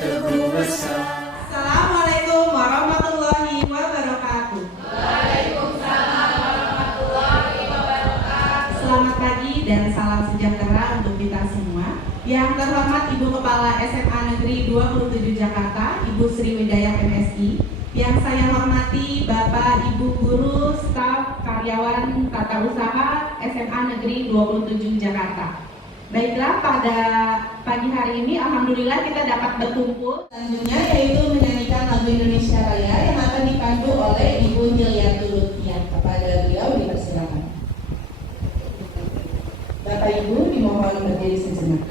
Teguh Besar. Assalamualaikum warahmatullahi wabarakatuh. Waalaikumsalam warahmatullahi wabarakatuh. Selamat pagi dan salam sejahtera untuk kita semua. Yang terhormat Ibu Kepala SMA Negeri 27 Jakarta, Ibu Sri Widayah MSI. Yang saya hormati Bapak Ibu guru, staf, karyawan tata usaha SMA Negeri 27 Jakarta. Baiklah, pada pagi hari ini alhamdulillah kita dapat berkumpul. Selanjutnya yaitu menyanyikan lagu Indonesia Raya yang akan dipandu oleh Ibu Hilya Turutnya. Kepada beliau dipersilakan. Bapak Ibu dimohon berdiri sejenak.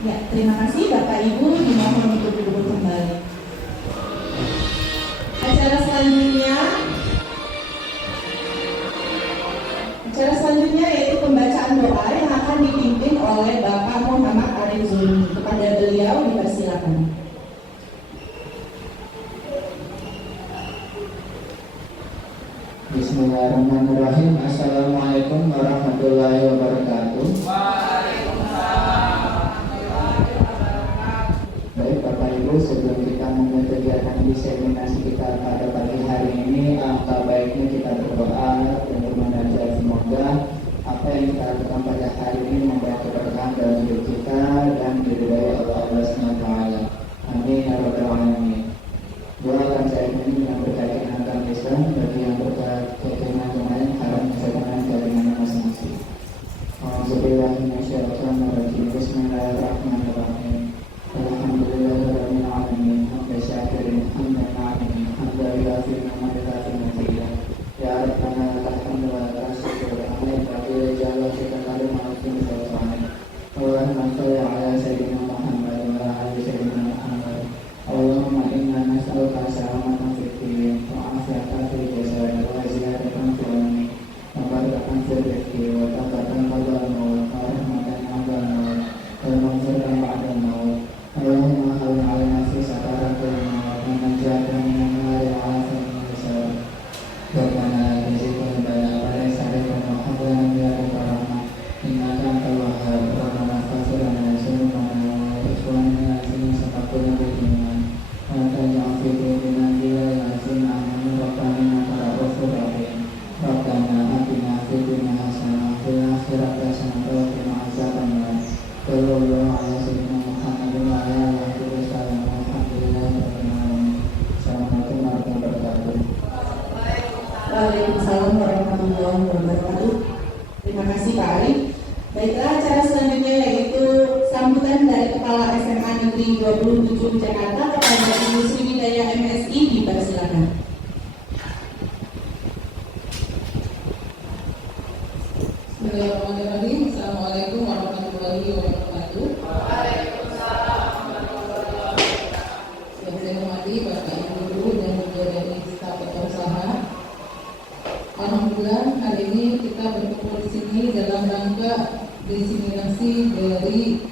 Ya, terima kasih Bapak Ibu dimohon untuk duduk kembali. Acara selanjutnya yaitu pembacaan doa yang akan dipimpin oleh Bapak Muhammad Arif Zulmi. Kepada beliau dipersilakan. Bismillahirrahmanirrahim. Assalamualaikum warahmatullahi wabarakatuh. Baik Bapak Ibu, sebelum kita memulai kegiatan diseminasi kita pada pagi hari ini, alangkah baiknya kita berdoa untuk menajat semoga apa yang kita lakukan pada hari ini membawa keberkahan dalam hidup kita dan diridhai Allah SWT. Amin ya rabbal alamin. Doa akan saya ini yang berkaitan dengan agama Islam, bagi yang berkaitan dengan kemarin harap menyelesaikan jaringan masing-masing. Bismillahirrahmanirrahim. Bismillahirrahmanirrahim. Alhamdulillahirabbil alamin. Hamdan syakirin, hamdan na'imin, hamdan yuafi ni'matahu mazida. Ya Rabbana lakal hamdu wa lakal syukru. Alaika bi jalali kita karim alaikum salam. Allahumma shalli ala sayyidina Muhammad wa ala ali sayyidina Muhammad. Allahumma inna nas'aluka salamatan fid din wa afiyatan fil jasad wa ziyadatan fil ilmi wa barakatan fil rizqi wa taqatan qabla al-maut wa rahmatan 'inda al-maut wa maghfiratan ba'da al-maut. Allahumma hawwin 'alaina fi sakaratil maut wa najjatna minan nari wa 'afina min Rabbana la tuzigh qulubana ba'da idh hadaytana wa hab lana min ladunka rahmah innaka antal wahhab. Rabbana ighfir lana dhunubana wa ikhwanana allazina sabaquna bil iman. Rabbana fi qulubina ghillan lillazina amanu rabbana innaka ra'ufur rahim. Rabbana atina fid dunya hasanah wa fil akhirati hasanah wa qina adzabannar. Sallallahu ala sayyidina Muhammadin wa ala alihi wasallam. Alhamdulillahi rabbil alamin. Assalamualaikum warahmatullahi wabarakatuh. Waalaikumsalam warahmatullahi wabarakatuh. Terima kasih Pak Arif. Baiklah, acara selanjutnya yaitu sambutan dari Kepala SMA Negeri 27 Jakarta kepada Ibu Sri Widayah MSI, dipersilakan. Bismillahirrahmanirrahim. Assalamualaikum Alhamdulillah hari ini kita berkumpul di sini dalam rangka diseminasi dari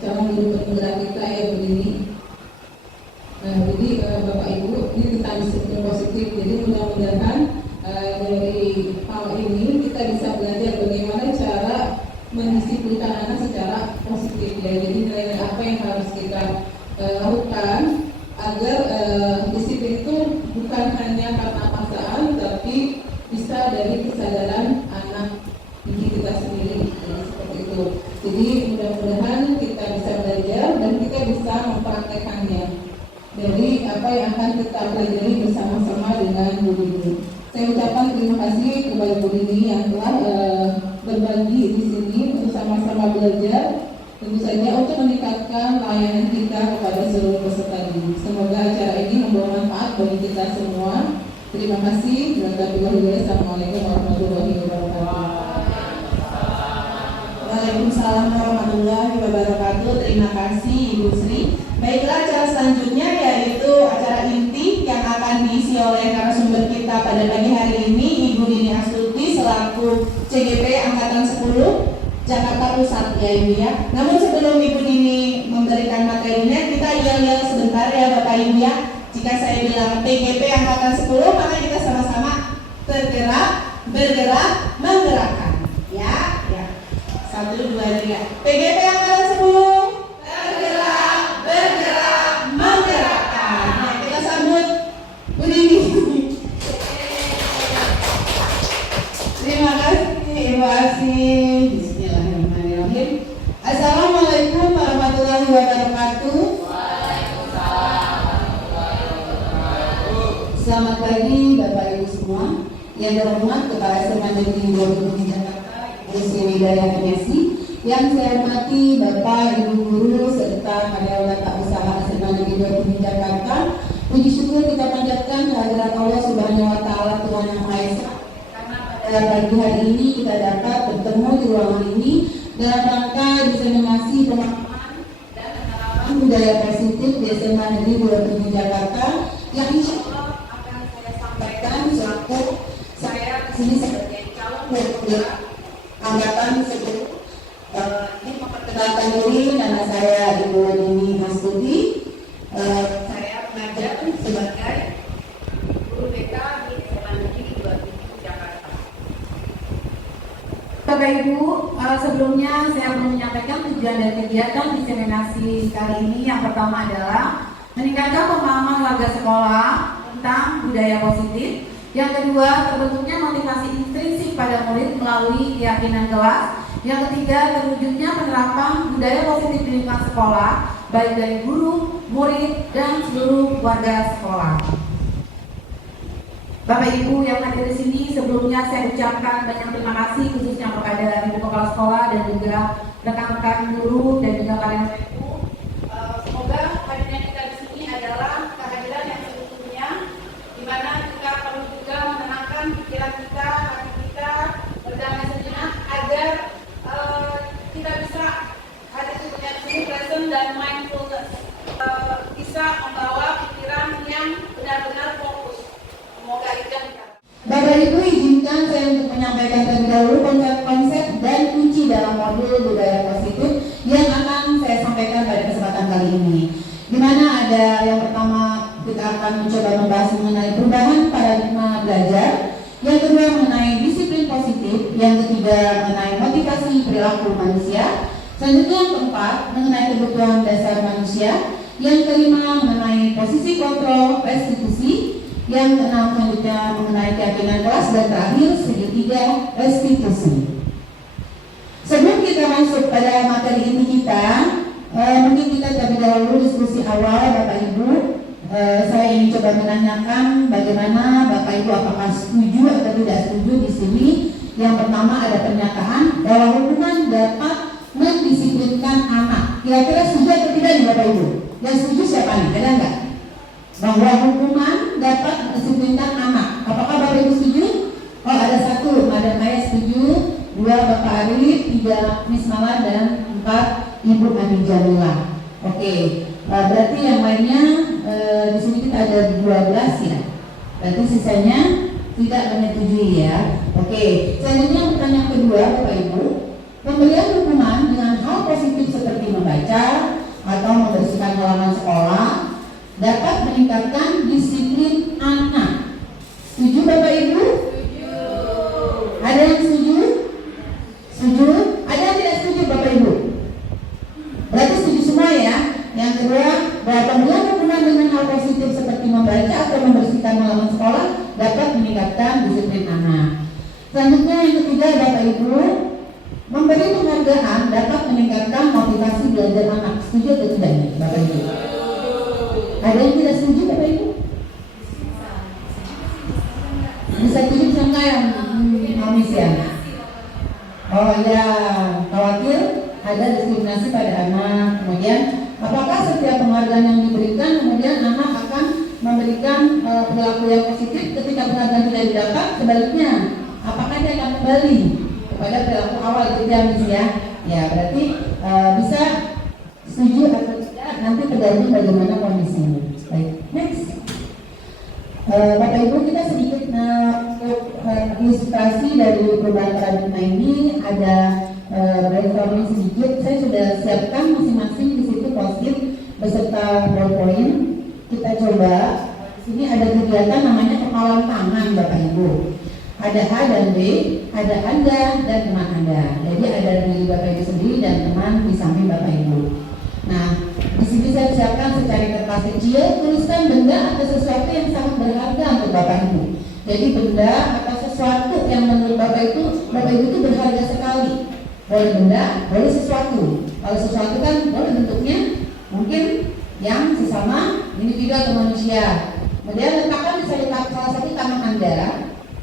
calon guru penggerak kita yang begini. Jadi Bapak Ibu ini tentang disiplin positif. Jadi mudah-mudahan dari hal ini kita bisa belajar bagaimana cara mendisiplinkan anak secara positif ya. Jadi nilai apa yang harus kita lakukan agar disiplin itu bukan hanya karena paksaan tapi bisa dari kesadaran anak didik kita sendiri seperti itu. Jadi mudah-mudahan kita bisa belajar dan kita bisa mempraktekannya dari apa yang akan kita pelajari bersama-sama dengan Bu Dini. Saya ucapkan terima kasih kepada Bu Dini yang telah berbagi di sini untuk sama-sama belajar, tentu saja untuk meningkatkan layanan kita kepada seluruh peserta didik. Semoga acara ini membawa manfaat bagi kita semua. Terima kasih. Assalamualaikum warahmatullahi wabarakatuh. Waalaikumsalam warahmatullahi wabarakatuh. Terima kasih Ibu Sri. Baiklah, acara selanjutnya yaitu acara inti yang akan diisi oleh narasumber kita pada pagi hari ini, Ibu Dini Astuti selaku CGP Angkatan 10 Jakarta Pusat ya Ibu ya. Namun sebelum Ibu Dini memberikan materinya, kita yel-yel sebentar ya Bapak Ibu ya. Jika saya bilang PGP Angkatan 10, maka kita sama-sama tergerak, bergerak, menggerakkan. Ya, ya. 1, 2, 3. PGP Angkatan 10. Tergerak, bergerak, menggerakkan. Nah, kita sambut Bu Dini. Terima kasih Ibu Asih. Bismillahirrahmanirrahim. Assalamualaikum warahmatullahi wabarakatuh. Selamat pagi Bapak Ibu semua. Yang terhormat Kepala SMA Negeri 27 Jakarta, Ibu Sri Widayah MSI. Yang saya hormati Bapak, Ibu guru serta karyawan tata usaha SMA Negeri 27 Jakarta. Puji syukur kita panjatkan kehadirat Allah Subhanahu wa taala Tuhan Yang Maha Esa. Karena pada pagi hari ini kita dapat bertemu di ruangan ini dalam rangka diseminasi pemahaman dan penerapan budaya positif di SMA Negeri 27 Jakarta yang insya Allah akan saya sampaikan selaku saya di sini sebagai calon penggerak angkatan 10. Ini memperkenalkan diri, nama saya Ibu Dini Astuti. Saya mengajar sebagai guru BK di SMA Negeri 27 Jakarta. Bapak Ibu, sebelumnya saya belum menyampaikan tujuan dari kegiatan diseminasi kali ini. Yang pertama adalah meningkatkan pemahaman warga sekolah tentang budaya positif. Yang kedua, terbentuknya motivasi intrinsik pada murid melalui keyakinan kelas. Yang ketiga, terwujudnya penerapan budaya positif di lingkungan sekolah, baik dari guru, murid, dan seluruh warga sekolah. Bapak Ibu yang hadir di sini, sebelumnya saya ucapkan banyak terima kasih khususnya kepada Ibu Kepala Sekolah dan juga rekan-rekan guru dan juga karyawan ibu. Semoga hadirnya kita di sini adalah kehadiran yang sesungguhnya, di mana kita perlu juga menenangkan pikiran kita, hati kita, berdamai sejenak agar kita bisa hadir di sini present dan mindfulness, bisa membawa pikiran yang benar-benar fokus. Semoga itu yang kita. Bapak Ibu, izinkan saya untuk menyampaikan terlebih dahulu konsep-konsep dan kunci dalam modul budaya positif yang akan saya sampaikan pada kesempatan kali ini. Di mana ada yang pertama kita akan mencoba membahas mengenai perubahan paradigma belajar, yang kedua mengenai disiplin positif, yang ketiga mengenai motivasi perilaku manusia, selanjutnya yang keempat mengenai kebutuhan dasar manusia, yang kelima mengenai posisi kontrol restitusi, yang keenam selanjutnya mengenai keyakinan kelas, dan terakhir segitiga restitusi. Sebelum kita masuk pada materi inti kita, mungkin kita terlebih dahulu diskusi awal Bapak Ibu. Saya ingin coba menanyakan bagaimana Bapak Ibu apakah setuju atau tidak setuju di sini. Yang pertama ada pernyataan bahwa hukuman dapat mendisiplinkan anak. Kira-kira setuju atau tidak nih Bapak Ibu? Yang setuju siapa nih? Ada enggak? Bahwa hukuman dapat mendisiplinkan anak. Apakah Bapak Ibu setuju? Oh, ada satu, Madam Maya setuju, 2 Bapak Arif, 3 Miss Mala, dan 4 Ibu Adi Jamila. Oke, berarti yang lainnya di sini kita ada 12 ya. Berarti sisanya tidak menyetujui ya. Oke, selanjutnya pertanyaan kedua Bapak Ibu. Pemberian hukuman dengan hal positif seperti membaca atau membersihkan halaman sekolah dapat meningkatkan disiplin anak. Setuju Bapak Ibu? Ada yang setuju? Setuju? Ada yang tidak setuju Bapak Ibu? Berarti setuju semua ya. Yang kedua, bahwa pemberian hukuman dengan hal positif seperti membaca atau membersihkan halaman sekolah dapat meningkatkan disiplin anak. Selanjutnya yang ketiga Bapak Ibu, memberi penghargaan dapat meningkatkan motivasi belajar anak. Setuju atau tidak nih Bapak Ibu? Ada yang tidak setuju Bapak Ibu? Bisa setuju bisa enggak yang Mamis ya? Oh ya, khawatir ada diskriminasi pada anak. Kemudian apakah setiap penghargaan yang diberikan kemudian anak akan memberikan perilaku yang positif ketika penghargaan tidak didapat? Sebaliknya, apakah dia akan kembali kepada perilaku awal gitu ya Miss ya? Ya berarti bisa setuju atau tidak nanti tergantung bagaimana kondisinya. Baik, next. Bapak Ibu, kita sedikit ilustrasi dari perubahan paradigma ini. Ada brainstorming sedikit. Saya sudah siapkan masing-masing di situ post-it beserta ballpoint. Kita coba. Ini ada kegiatan namanya kepalan tangan Bapak Ibu. Ada A dan B, ada Anda dan teman Anda. Jadi ada diri Bapak Ibu sendiri dan teman di samping Bapak Ibu. Nah, di sini saya siapkan secari kertas kecil, tuliskan benda atau sesuatu yang sangat berharga untuk Bapak Ibu. Jadi benda atau sesuatu yang menurut Bapak Ibu itu berharga sekali. Boleh benda, boleh sesuatu. Kalau sesuatu kan boleh bentuknya mungkin yang sesama individu atau manusia. Kemudian letakkan di salah satu tangan Anda.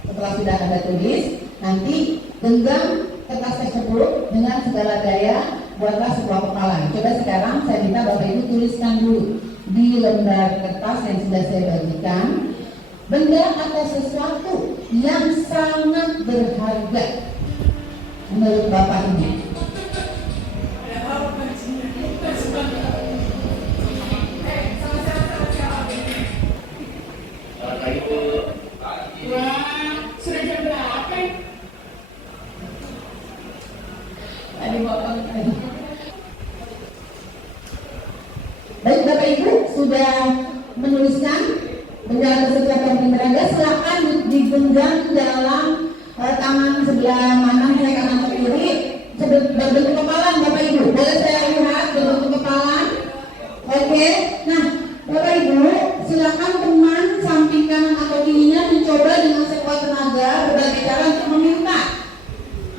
Setelah sudah Anda tulis, nanti genggam kertas tersebut dengan segala daya. Buatlah sebuah kepalan. Coba sekarang saya minta Bapak Ibu tuliskan dulu di lembar kertas yang sudah saya bagikan benda atau sesuatu yang sangat berharga menurut Bapak ini. Sudah jam berapa? Baik Bapak Ibu sudah menuliskan benda atau sesuatu yang berharga, silakan digenggam dalam tangan sebelah mana saya kanan atau kiri berbentuk kepalan Bapak Ibu. Boleh saya lihat berbentuk kepalan? Oke. Nah Bapak Ibu silakan teman samping kanan atau kirinya mencoba dengan sekuat tenaga berbagai cara untuk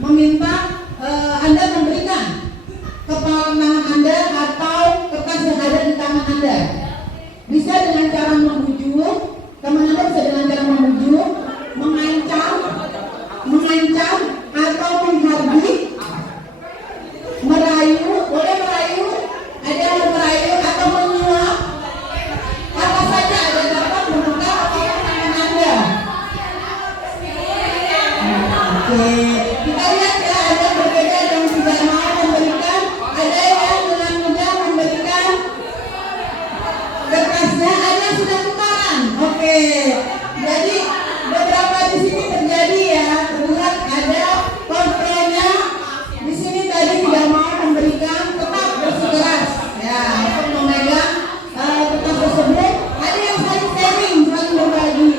meminta Anda memberikan kepalan tangan Anda atau kertas yang ada di tangan Anda. Bisa dengan cara membujuk, teman Anda bisa dengan cara membujuk, mengancam atau menghardik, merayu, boleh merayu, ada yang merayu atau menyuap, apa saja ada dapat membuka kepalan tangan Anda. Oke, kita lihat ya, ada berbeda yang tidak mau memberikan, ada yang dengan mudah memberikan kertasnya, ada yang sudah tukaran. Oke, jadi beberapa di sini terjadi ya, terlihat ada kontrolnya di sini tadi tidak mau memberikan, tetap bersikeras ya untuk memegang kertas tersebut. Ada yang saling sharing, saling berbagi.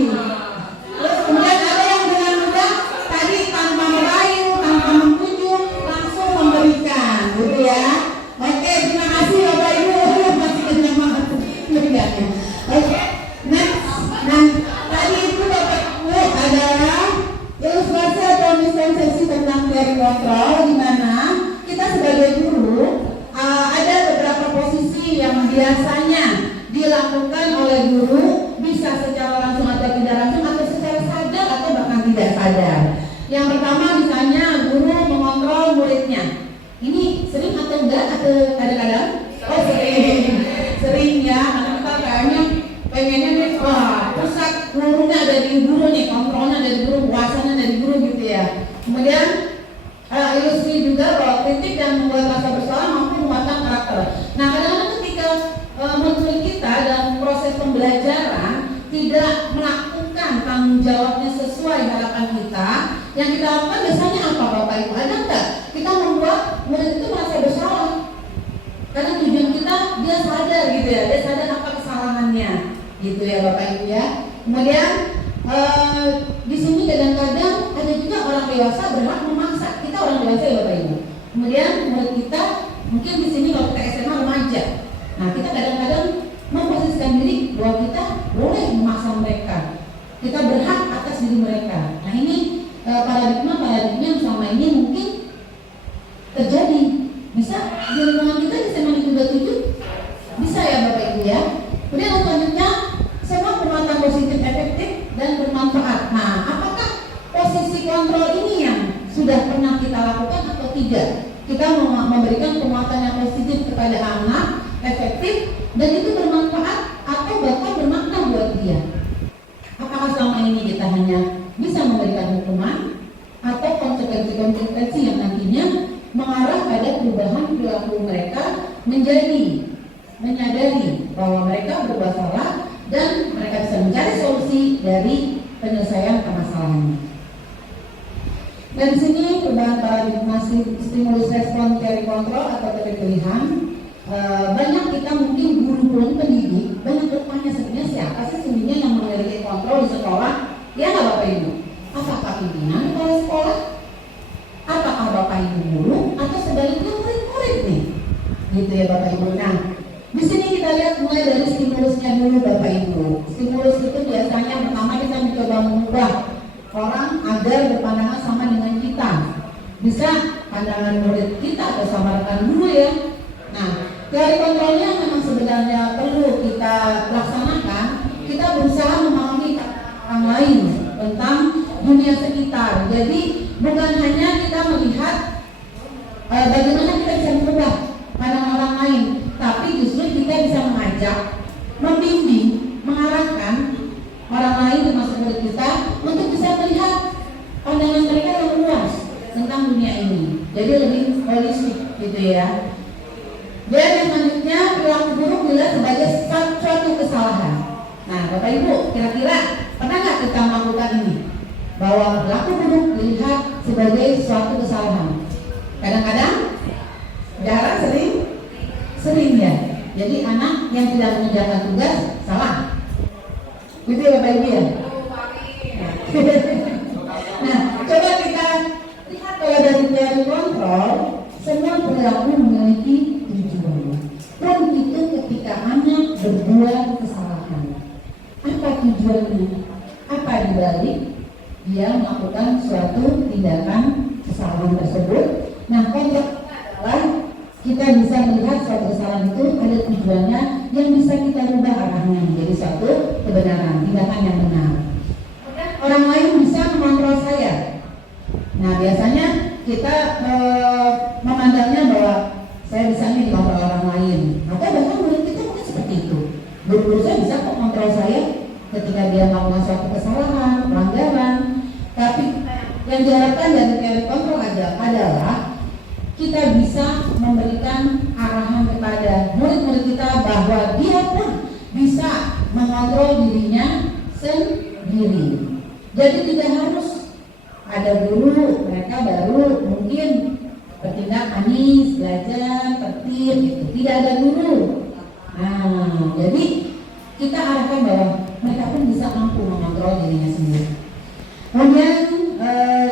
Terus kemudian ada yang dengan mudah tadi tanpa merayu, tanpa membujuk, langsung memberikan, gitu ya. Oke, terima kasih Bapak Ibu, masih kenyang banget memberikannya. Oke, next. Nah, tadi itu Bapak Ibu adalah ilustrasi atau misconception tentang teori kontrol, di mana kita sebagai guru ada beberapa posisi yang biasanya dilakukan oleh guru, bisa secara langsung atau tidak langsung, atau secara sadar atau bahkan tidak sadar. Yang pertama misalnya guru mengontrol muridnya. Ini sering atau enggak atau kadang-kadang? Oh sering ya. Karena kita kayaknya pengennya nih, wah pusat gurunya ada di guru nih, kontrolnya ada di guru, kuasanya ada di guru gitu ya. Kemudian ilustrasi juga bahwa kritik dan membuat rasa bersalah mampu menguatkan karakter. Nah kadang-kadang ketika murid kita dalam proses pembelajaran tidak melakukan tanggung jawabnya sesuai Yang kita lakukan biasanya apa Bapak Ibu? Ada nggak? Kita membuat murid itu merasa bersalah. Karena tujuan kita dia sadar gitu ya, dia sadar apa kesalahannya, gitu ya Bapak Ibu ya. Kemudian di sini kadang-kadang ada juga orang dewasa berhak memaksa. Kita orang dewasa ya Bapak Ibu. Kemudian murid kita mungkin di sini kalau kita SMA remaja. Nah kita kadang-kadang memposisikan diri bahwa kita boleh memaksa mereka. Kita berhak atas diri mereka. Nah ini paradigma yang selama ini mungkin terjadi. Bisa di lingkungan kita di SMA Negeri 27 bisa ya Bapak Ibu ya. Kemudian selanjutnya semua penguatan positif efektif dan bermanfaat. Nah apakah posisi kontrol ini yang sudah pernah kita lakukan atau tidak? Kita memberikan penguatan yang positif kepada anak, efektif dan itu bermanfaat atau bahkan bermakna buat dia. Apakah selama ini kita hanya bisa memberikan hukuman atau konsekuensi-konsekuensi yang nantinya mengarah pada perubahan perilaku mereka menjadi menyadari bahwa mereka berbuat salah dan mereka bisa mencari solusi dari penyelesaian permasalahannya. Dan di sini perubahan paradigma stimulus respon teori kontrol atau teori pilihan. Banyak kita mungkin guru-guru pendidik banyak bertanya sebenarnya siapa sih sebenarnya yang memiliki kontrol di sekolah? Ya nggak Bapak Ibu? Apakah pimpinan kepala sekolah? Apakah Bapak Ibu guru atau sebaliknya murid-murid nih? Gitu ya Bapak Ibu. Nah, di sini kita lihat mulai dari stimulusnya dulu Bapak Ibu. Stimulus itu biasanya pertama kita mencoba mengubah orang agar berpandangan sama dengan kita. Bisa pandangan murid kita atau sama rekan guru ya. Nah, teori kontrolnya memang sebenarnya perlu kita laksanakan. Kita berusaha memahami orang lain tentang dunia sekitar. Jadi bukan hanya kita melihat bagaimana kita bisa mengubah pandangan orang lain, tapi justru kita bisa mengajak, membimbing, mengarahkan orang lain termasuk murid kita untuk bisa melihat pandangan mereka yang luas tentang dunia ini. Jadi lebih holistik gitu ya. Dan yang selanjutnya perilaku buruk dilihat sebagai suatu kesalahan. Nah Bapak Ibu kira-kira pernah nggak kita melakukan ini? Bahwa perilaku buruk dilihat sebagai suatu kesalahan. Kadang-kadang, jarang, sering ya. Jadi anak yang tidak mengerjakan tugas salah. Gitu ya Bapak Ibu ya. Nah, coba kita lihat kalau dari teori kontrol, semua perilaku memiliki tujuan. Dan itu ketika anak berbuat kesalahan, apa tujuannya? Apa dibalik dia melakukan suatu tindakan kesalahan tersebut? Nah, kontrol adalah kita bisa melihat suatu kesalahan itu ada tujuannya yang bisa kita rubah arahnya menjadi suatu kebenaran, tindakan yang benar. Orang lain bisa mengontrol saya. Nah, biasanya kita memandangnya bahwa saya bisa nih dikontrol orang lain. Atau bahkan murid kita mungkin seperti itu. Guru saya bisa kok kontrol saya ketika dia melakukan suatu kesalahan, pelanggaran. Tapi yang diharapkan dari teori kontrol adalah kita bisa memberikan arahan kepada murid-murid kita bahwa dia pun bisa mengontrol dirinya sendiri. Jadi tidak harus ada guru, mereka baru mungkin bertindak manis, belajar, tertib, gitu. Tidak ada guru. Nah, jadi kita arahkan bahwa mereka pun bisa mampu mengontrol dirinya sendiri. Kemudian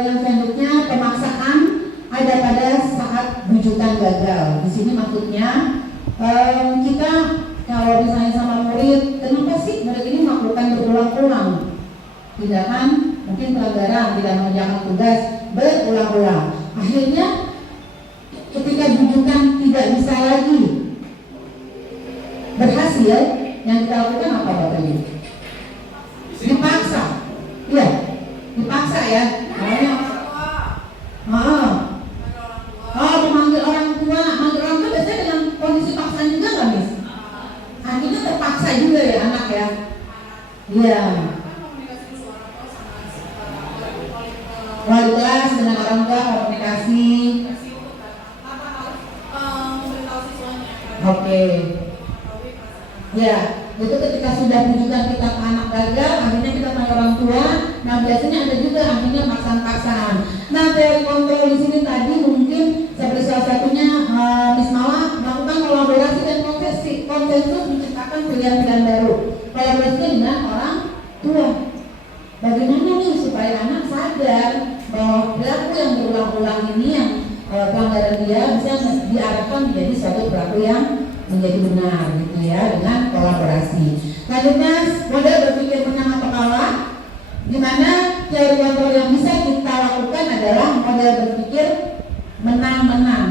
yang selanjutnya pemaksaan ada pada saat bujukan gagal. Di sini maksudnya kita kalau misalnya sama murid, kenapa sih murid ini melakukan berulang-ulang tindakan mungkin pelanggaran, tidak mengerjakan tugas berulang-ulang. Akhirnya ketika bujukan tidak bisa lagi berhasil, yang kita lakukan apa Bapak Ibu? Dipaksa, iya, dipaksa ya. Memanggil orang tua, biasanya dengan kondisi paksaan juga nggak Miss? Akhirnya terpaksa juga ya anak ya. Iya. Wali kelas dengan orang tua komunikasi. Oke. Ya, itu ketika sudah bujukan kita ke anak gagal, akhirnya kita panggil orang tua Nah biasanya ada juga akhirnya paksaan-paksaan. Nah teori kontrol di sini tadi mungkin seperti salah satunya Miss Mala melakukan kolaborasi dan konsensus menciptakan pilihan-pilihan baru. Kolaborasi dengan orang tua. Bagaimana nih supaya anak sadar bahwa perilaku yang berulang-ulang ini yang pelanggaran dia bisa diarahkan menjadi suatu perilaku yang menjadi benar gitu ya, dengan kolaborasi. Selanjutnya model berpikir menang atau kalah, di mana teori kontrol yang bisa kita lakukan adalah model berpikir menang-menang,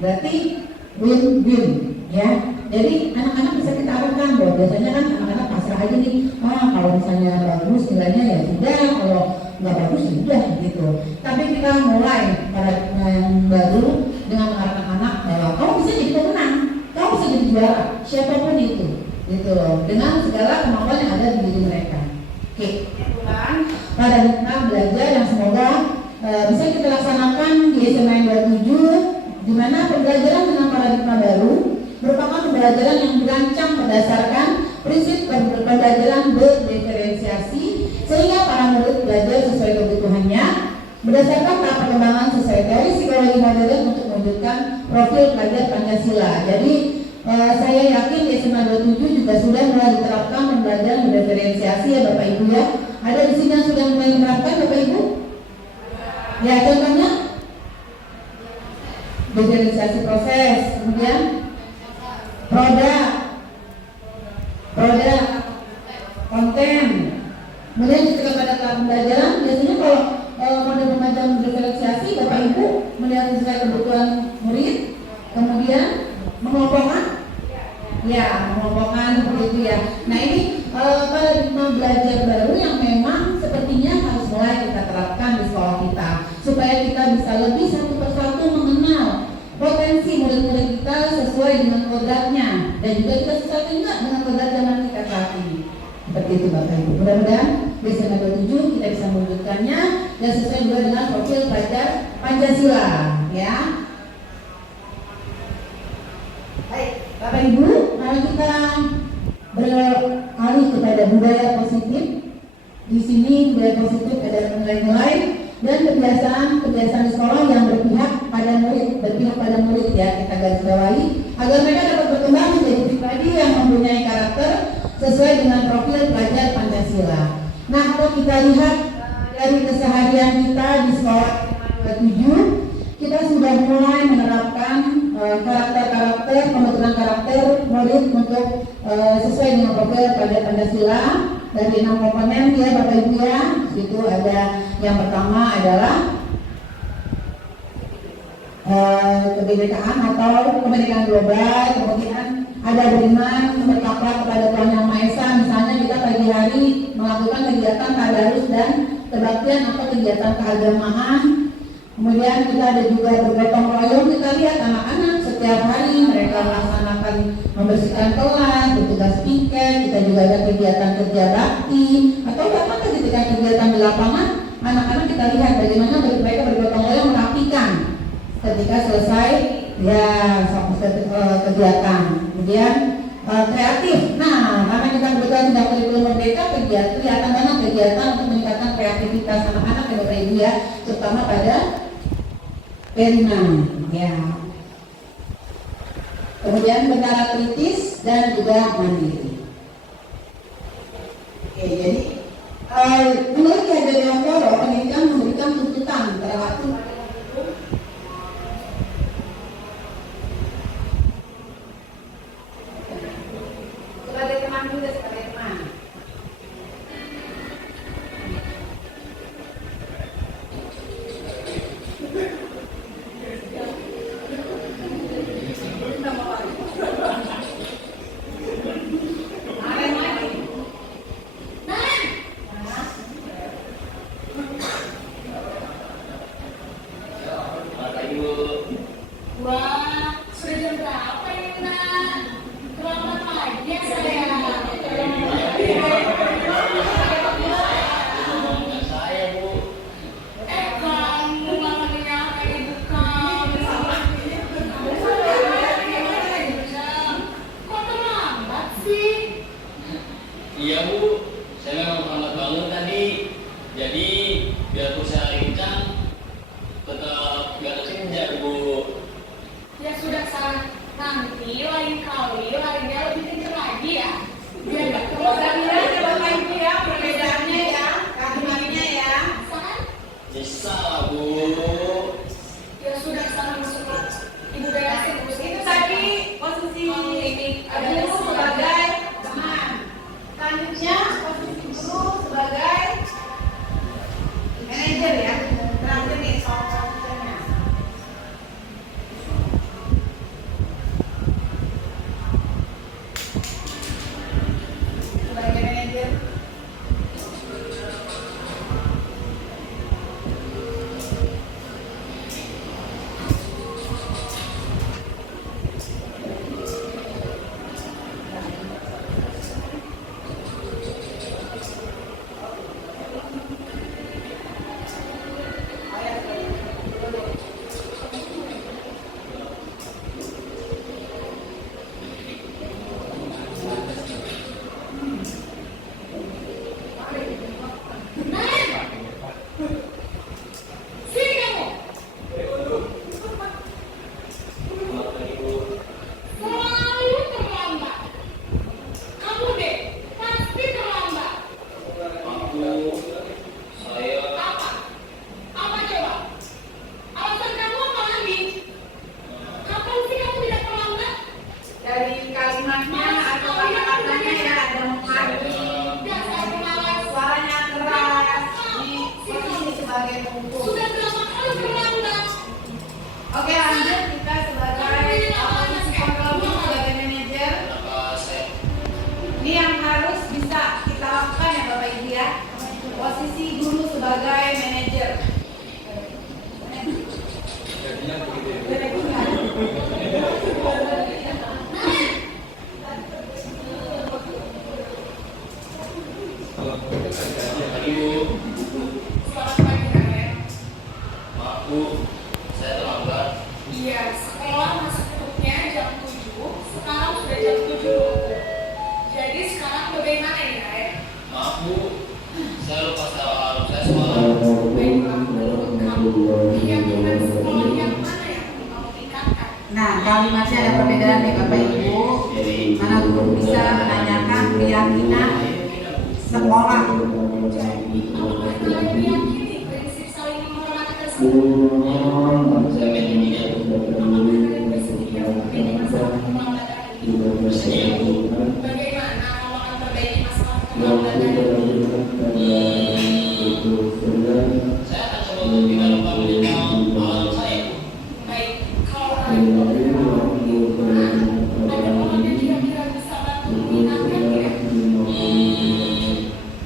berarti win-win ya. Jadi anak-anak bisa kita arahkan bahwa biasanya kan anak-anak pasrah aja nih, kalau misalnya bagus nilainya ya sudah, kalau nggak bagus ya sudah gitu. Tapi kita mulai pada yang baru dengan mengarahkan anak bahwa kamu bisa jadi pemenang, kamu bisa jadi juara, siapapun itu, gitu loh, dengan segala kemampuan yang ada di diri mereka. Oke, pada kita belajar yang semoga bisa kita laksanakan di SMA 27, di mana pembelajaran dengan paradigma baru merupakan pembelajaran yang dirancang berdasarkan prinsip pembelajaran berdiferensiasi sehingga para murid belajar sesuai kebutuhannya berdasarkan tahap perkembangan sesuai teori psikologi modern untuk mewujudkan profil pelajar Pancasila. Jadi saya yakin di SMA 27 juga sudah mulai diterapkan pembelajaran berdiferensiasi ya Bapak Ibu ya. Ada di sini yang sudah mulai menerapkan Bapak Ibu? Ya contohnya diferensiasi proses, kemudian produk, konten. Kemudian ketika pada tahap pembelajaran, biasanya kalau model pembelajaran diferensiasi, Bapak Ibu melihat sesuai kebutuhan murid, kemudian mengelompokkan, ya mengelompokkan seperti itu ya. Nah ini paradigma belajar baru yang memang sepertinya harus mulai kita terapkan di sekolah kita, supaya kita bisa lebih satu persatu mengenal potensi murid-murid kita sesuai dengan kodratnya, dan juga kita sesuai juga dengan kodrat zaman kita saat ini. Seperti itu Bapak Ibu. Mudah-mudahan di SMA 27 kita bisa mewujudkannya dan sesuai juga dengan profil pelajar Pancasila, ya. Baik, Bapak Ibu, mari kita beralih kepada budaya positif. Di sini budaya positif adalah nilai-nilai dan kebiasaan di sekolah yang berpihak pada murid ya, kita garis bawahi agar mereka dapat berkembang menjadi pribadi yang mempunyai karakter sesuai dengan profil pelajar Pancasila. Nah kalau kita lihat dari keseharian kita di sekolah 27, kita sudah mulai menerapkan karakter pembentukan karakter murid untuk sesuai dengan profil pelajar Pancasila dari 6 komponen ya Bapak Ibu ya. Itu ada yang pertama adalah kebinekaan atau kemerdekaan global, kemudian ada beriman bertakwa kepada Tuhan Yang Maha Esa. Misalnya kita pagi hari melakukan kegiatan tadarus dan kebaktian atau kegiatan keagamaan. Kemudian kita ada juga bergotong royong. Kita lihat anak-anak setiap hari mereka melaksanakan membersihkan kelas, bertugas piket. Kita juga ada kegiatan kerja bakti atau bahkan kegiatan di lapangan. Anak-anak kita lihat bagaimana mereka bergotong royong merapikan ketika selesai ya kegiatan. Kemudian kreatif. Nah, karena kita kebetulan sudah kurikulum merdeka, kelihatan banget kegiatan untuk meningkatkan kreativitas anak-anak ya Bapak Ibu ya, terutama pada P6 ya. Kemudian bernara kritis dan juga mandiri. Oke, jadi menurut Ki Hajar Dewantara, pendidikan memberikan tuntutan terhadap sebagai teman juga sebagai teman. Jadi biar usaha lincah tetap gak kencang Bu. Ya sudah sana, nanti lain kali larinya lebih kencang lagi ya. Biar gak terus Aja Bapak Ibu ya, perbedaannya ya, kalimatnya ya. Bisa lah Bu. Ya sudah sana masuk Ibu beresin Itu tadi posisi guru sebagai teman. Selanjutnya posisi guru sebagai manajer ya. Terakhir nih soal selanjutnya. Sebagai manajer. Sini kamu. Selalu terlambat. Kamu deh, pasti terlambat. Saya Apa? Apa coba? Alasan kamu apa lagi? Kapan sih kamu tidak terlambat? Dari kalimatnya atau kata-katanya ya ada mengerti, Dasar pemalas. suaranya keras, di posisi sebagai penghukum. Sudah berapa kali terlambat? Oke lanjut kita sebagai posisi kontrol guru sebagai manajer. kenapa saya Ini yang harus bisa kita lakukan ya Bapak Ibu ya. Posisi guru sebagai manajer. tadi Bu? Selamat pagi, Karen. Maaf Bu, saya terlambat. Iya, sekolah masuk tutupnya jam 7, sekarang sudah jam 7.20. Jadi sekarang bagaimana ini, Karen? Maaf Bu, saya lupa salah saya sekolah. Baiklah, menurut kamu, keyakinan sekolah yang mana yang perlu kamu tingkatkan? Nah kalimatnya ada perbedaan nih Bapak Ibu. Mana guru bisa menanyakan keyakinan sekolah. Apakah kalian meyakini prinsip saling menghormati tersebut? Saya meyakini Apakah kalian bersedia memperbaiki masalah keterlambatan ini? Bagaimana kamu akan memperbaiki masalah keterlambatan ini? saya akan coba untuk tidak lupa menyetel alarm saya Bu. Baik, kalau kalian ada orang yang kira-kira bisa bantu mengingatkan ya?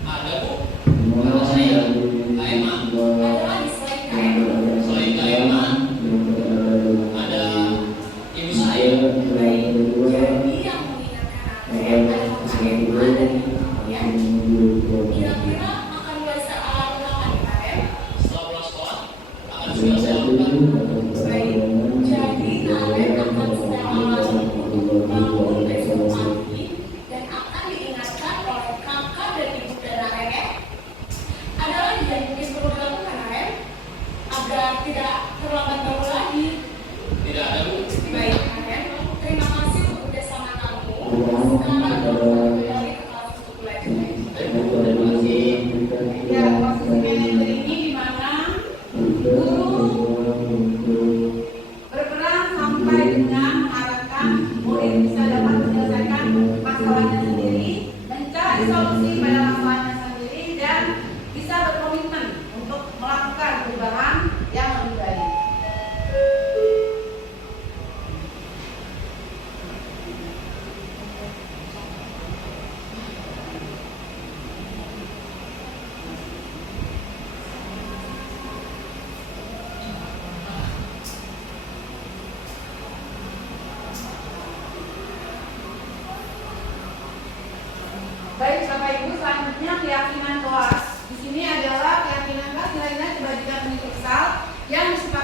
Ada Bu, kalau saya Aiman. Ada lagi selain kalian? Selain Aiman, ada ibu saya. Baik, jadi yang mengingatkan kalian adalah kalian ada di rumah ya? Kira-kira akan mulai saat kapan kalian? Setelah pulang sekolah akan sudah saya lakukan. Baik, jadi kalian akan setelah bangun besok pagi dan akan diingatkan oleh kakak dan ibu dan Aren ya? Ada lagi yang mungkin perlu dilakukan Aren? Agar tidak terlambat bangun lagi. Tidak ada Bu. Baik Aren, terima kasih untuk kerjasama kamu. Sekarang kembali ke kelas untuk belajar. Terima kasih. Ya posisi manajer ini di mana guru berperan sampai dengan mengharapkan murid bisa dapat menyelesaikan masalahnya sendiri, mencari solusi pada masalahnya sendiri dan bisa berkomitmen untuk melakukan perubahan yang lebih baik. Baik Bapak Ibu, selanjutnya keyakinan kelas. Di sini adalah keyakinan kelas nilai-nilai kebajikan universal yang disepakati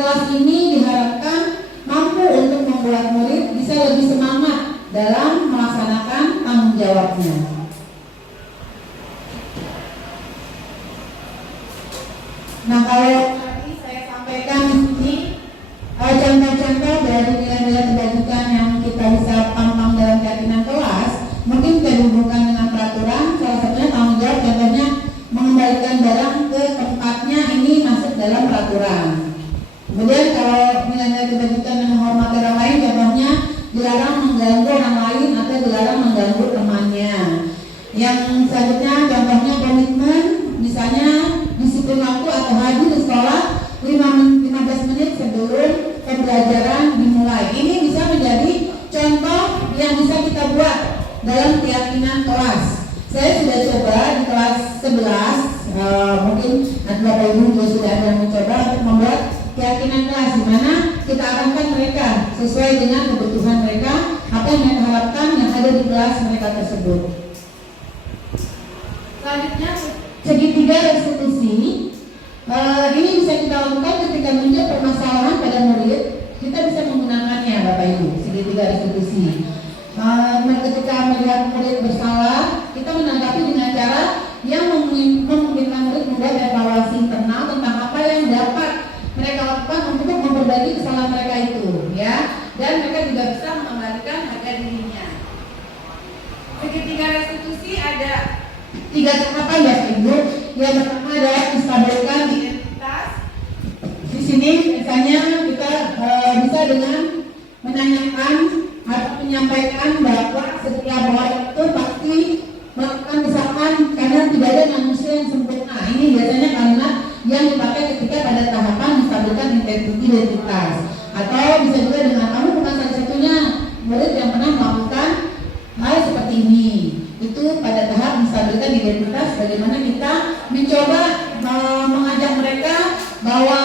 kelas ini diharapkan mampu untuk membuat murid bisa lebih semangat dalam melaksanakan tanggung jawabnya. Nah, kalau tadi saya sampaikan di sini contoh-contoh dari nilai-nilai kebajikan yang kita bisa paham dalam keyakinan kelas, mungkin bisa dihubungkan dengan peraturan. Salah satunya tanggung jawab, contohnya mengembalikan barang ke tempatnya, ini masuk dalam peraturan. Kemudian kalau nilai-nilai kebajikan yang menghormati orang lain, contohnya dilarang mengganggu orang lain atau dilarang mengganggu temannya. Yang selanjutnya contohnya komitmen, misalnya disiplin waktu atau hadir di sekolah 15 menit sebelum pembelajaran dimulai. Ini bisa menjadi contoh yang bisa kita buat dalam keyakinan kelas. Saya sudah coba di kelas 11, mungkin nanti Bapak Ibu juga sudah ada yang mencoba untuk membuat keyakinan kelas di mana kita arahkan mereka sesuai dengan kebutuhan mereka, apa yang mereka harapkan yang ada di kelas mereka tersebut. Selanjutnya segitiga restitusi. Ini bisa kita lakukan ketika muncul permasalahan pada murid, kita bisa menggunakannya Bapak Ibu, segitiga restitusi. Ketika melihat murid bersalah, kita menanggapi dengan cara yang memungkinkan murid membuat evaluasi internal tentang apa yang dapat mereka lakukan untuk memperbaiki kesalahan mereka itu, ya. Dan mereka juga bisa mengembalikan harga dirinya. Segitiga restitusi ada 3 tahapan Bapak Ibu. Yang pertama adalah menstabilkan identitas. Di sini misalnya kita bisa dengan menanyakan atau menyampaikan bahwa setiap orang itu pasti melakukan kesalahan karena tidak ada manusia yang sempurna. Ini biasanya kalimat yang dipakai ketika pada tahapan menstabilkan identitas. Atau bisa juga dengan kamu bukan satu-satunya murid yang pernah melakukan hal seperti ini. Itu pada tahap menstabilkan identitas, bagaimana kita mencoba mengajak mereka bahwa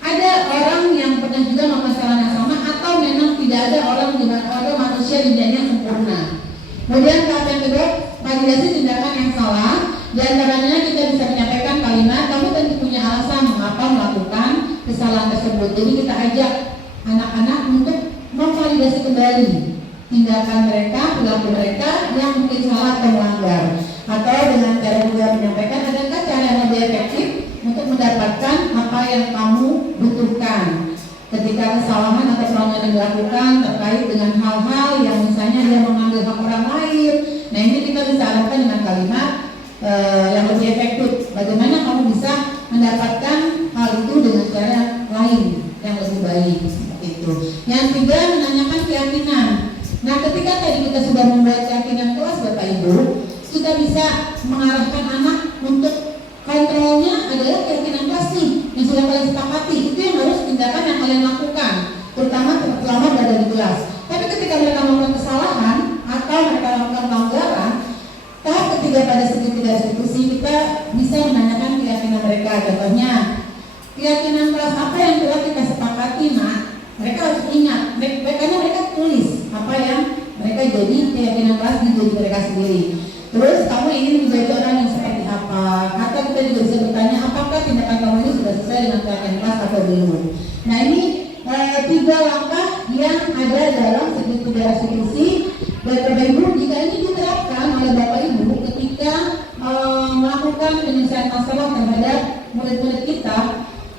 ada orang yang pernah juga melakukan kesalahan yang sama, atau memang tidak ada orang manusia di dunia yang sempurna. Kemudian tahap yang kedua, validasi tindakan yang salah. Dan caranya kita bisa menyampaikan kalimat, kamu tentu punya alasan mengapa melakukan kesalahan tersebut. Jadi kita ajak anak-anak untuk memvalidasi kembali tindakan mereka, perilaku mereka yang mungkin salah atau melanggar. Atau dengan cara juga menyampaikan, adakah cara yang lebih efektif untuk mendapatkan apa yang kamu butuhkan ketika kesalahan atau pelanggaran yang dilakukan terkait dengan hal-hal yang misalnya dia mengambil hak orang lain. Nah, ini kita bisa arahkan dengan kalimat yang lebih efektif. Bagaimana kamu bisa mendapatkan hal itu dengan cara lain yang lebih baik, seperti itu. Yang tiga, menanyakan keyakinan. Nah, ketika tadi kita sudah membuat keyakinan kelas Bapak Ibu, kita bisa mengarahkan anak untuk kontrolnya adalah keyakinan kelas nih yang sudah kalian sepakati. Itu yang harus tindakan yang kalian lakukan, terutama selama berada di kelas. Tapi ketika mereka melakukan kesalahan atau mereka melakukan pelanggaran, tahap ketiga pada segitiga restitusi kita bisa menanyakan keyakinan mereka. Contohnya, keyakinan kelas apa yang telah kita sepakati, nak? Mereka harus ingat, karena mereka tulis apa yang mereka jadi keyakinan kelas di diri mereka sendiri. Terus kamu ingin menjadi orang yang seperti apa? Atau kita juga bisa bertanya, apakah tindakan kamu ini sudah sesuai dengan keyakinan kelas atau belum? Nah, ini 3 langkah yang ada dalam segitiga restitusi. Dan Bapak Ibu, jika ini diterapkan oleh Bapak Ibu ketika melakukan penyelesaian masalah terhadap murid-murid kita,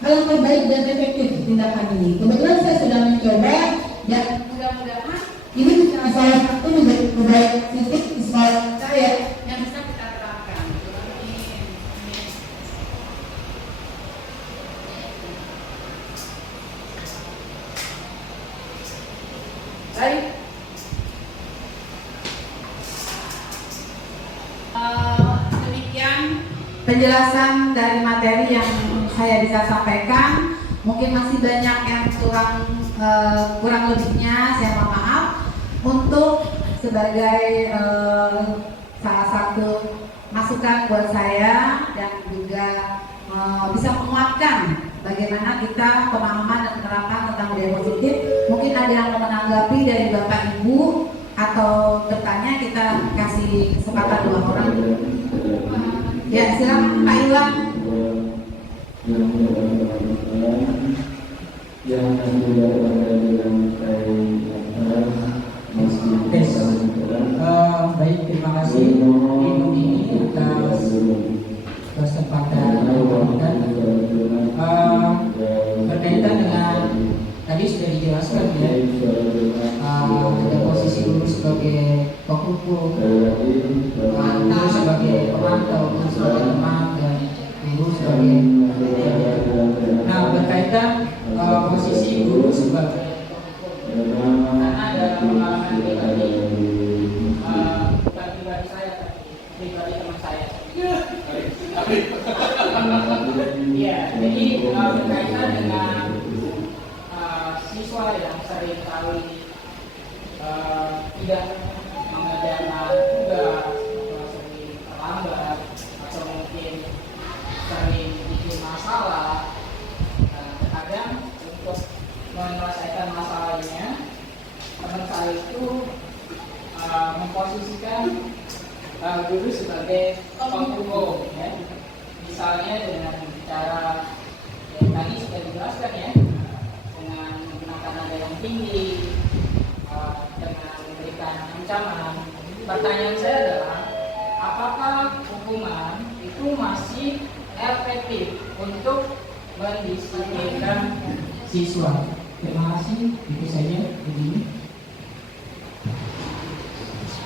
alangkah baik dan efektif tindakan ini. Kebetulan saya sudah mencoba dan mudah-mudahan ini bisa salah satu menjadi budaya titik di sekolah saya yang bisa kita terapkan. Baik. Demikian penjelasan dari materi yang saya bisa sampaikan. Mungkin masih banyak yang kurang lebihnya saya mohon maaf. Untuk sebagai salah satu masukan buat saya dan juga bisa menguatkan bagaimana kita pemahaman dan penerapan tentang budaya positif. Mungkin ada yang mau menanggapi dari Bapak Ibu atau bertanya, kita kasih kesempatan 2 orang. Ya, silakan Pak Iwan. yang sudah berada baik, terima kasih Ibu ini atas kesempatan diberikan. Berkaitan dengan tadi sudah dijelaskan ya, ada posisi guru sebagai penghukum, guru sebagai pemantau, guru sebagai teman, dan guru sebagai nah berkaitan posisi guru sebagai karena ada pengalaman pribadi bukan pribadi saya, pribadi teman saya. Iya, jadi berkaitan dengan siswa yang sering kali tidak mengerjakan tugas, atau sering terlambat, atau mungkin sering bikin masalah. Kadang untuk menyelesaikan masalahnya, teman saya itu memposisikan guru sebagai penghukum, ya. Misalnya dengan cara yang tadi sudah dijelaskan ya, dengan menggunakan nada yang tinggi, dengan memberikan ancaman. Pertanyaan saya adalah, apakah hukuman itu masih efektif untuk mendisiplinkan siswa? Terima kasih, itu saja begini.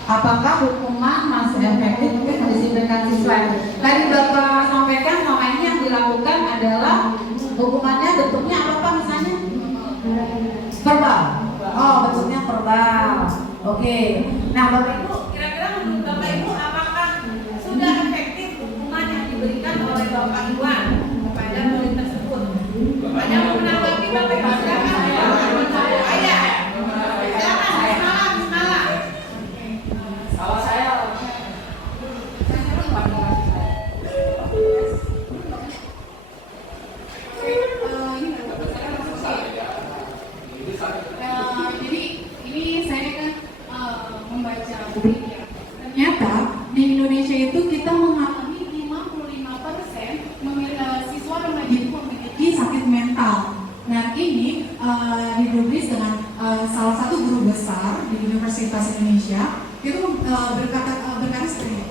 Apakah hukuman masih efektif untuk mendisiplinkan siswa? Tadi Bapak sampaikan selama ini yang dilakukan adalah hukumannya bentuknya apa misalnya? Verbal. Oh, bentuknya verbal. Oke. Nah, Bapak Ibu, kira-kira menurut Bapak Ibu apakah sudah efektif hukuman yang diberikan oleh Bapak Iwan kepada murid tersebut? Ada yang menanggapi Bapak Ibu? Silakan. Ayah. Silakan. Bismillah. Kalau saya jadi ini saya kan membaca bukunya. Ternyata di Indonesia itu kita mengalami 55% siswa remaja itu memiliki sakit mental. Nah ini ditulis dengan salah satu guru besar di Universitas Indonesia itu berkata seperti ini.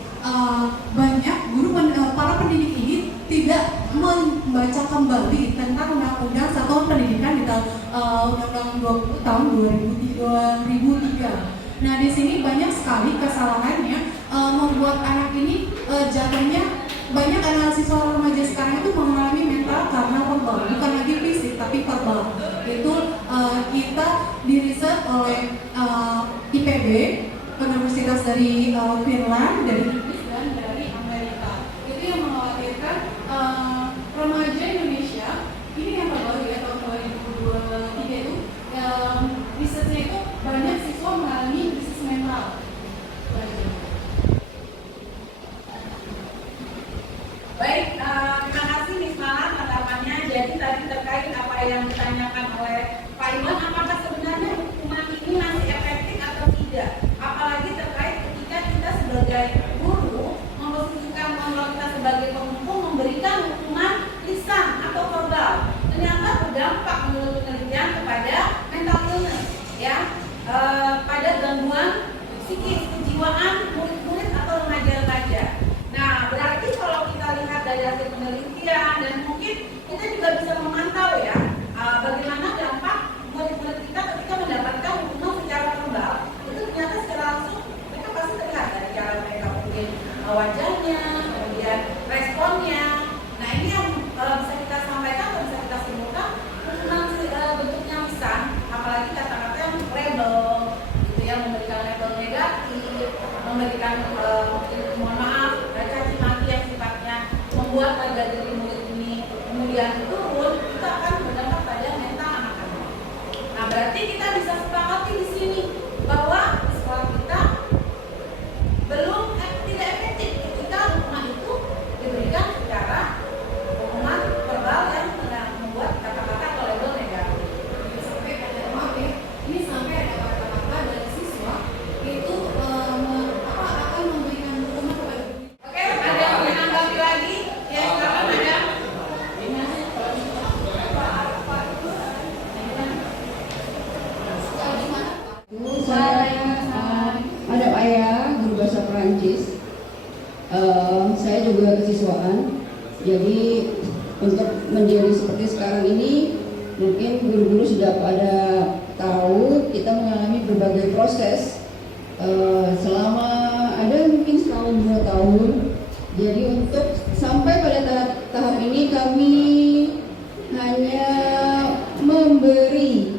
Banyak guru para pendidik ini tidak membaca kembali tentang undang-undang satuan pendidikan di undang-undang 20 tahun 2003. Nah di sini banyak sekali kesalahannya membuat anak ini jatuhnya banyak anak siswa remaja sekarang itu mengalami mental karena verbal, bukan lagi fisik tapi verbal. Itu kita diriset oleh IPB, universitas dari Finland, dari Inggris dan dari Amerika. Itu yang mengkhawatirkan remaja Indonesia ini yang terbaru ya tahun 2023 itu risetnya itu banyak siswa mengalami krisis mental. Baik, terima kasih Miss Mala tanggapannya. Jadi tadi terkait apa yang ditanyakan oleh Pak Iwan, apakah sebenarnya hukuman ini masih efektif atau tidak? Apalagi terkait ketika kita sebagai guru memposisikan kalau kita sebagai penghukum memberikan hukuman lisan atau verbal, ternyata berdampak menurut penelitian kepada mental illness, ya, pada gangguan psikis, kejiwaan murid-murid atau remaja-remaja. Nah, berarti kalau kita lihat dari hasil penelitian dan mungkin kita juga bisa memantau ya bagaimana dampak murid-murid kita ketika mendapatkan hukuman secara verbal. Itu ternyata secara langsung mereka pasti terlihat dari cara mereka mungkin wajahnya, kemudian responnya. Nah, ini yang bisa kita sampaikan atau bisa kita simpulkan hukuman bentuknya lisan, apalagi kata-kata yang label, gitu ya, memberikan label negatif, memberikan mohon maaf, caci maki yang sifatnya membuat harga diri murid ini kemudian turun, itu akan berdampak pada mental anak-anak. Nah, berarti kita bisa sepakati di sini bahwa di sekolah kita belum tidak efektif ketika hukuman itu diberikan secara hukuman verbal yang membuat kata-kata atau label negatif. Sampai ada ini sampai ada kata-kata dari siswa itu akan memberikan hukuman kepada Oke, ada yang menanggapi lagi? Ya, silakan ada. kesiswaan. Jadi untuk menjadi seperti sekarang ini, mungkin guru-guru sudah pada tahu kita mengalami berbagai proses selama ada mungkin setahun 2 tahun. Jadi untuk sampai pada tahap ini kami hanya memberi,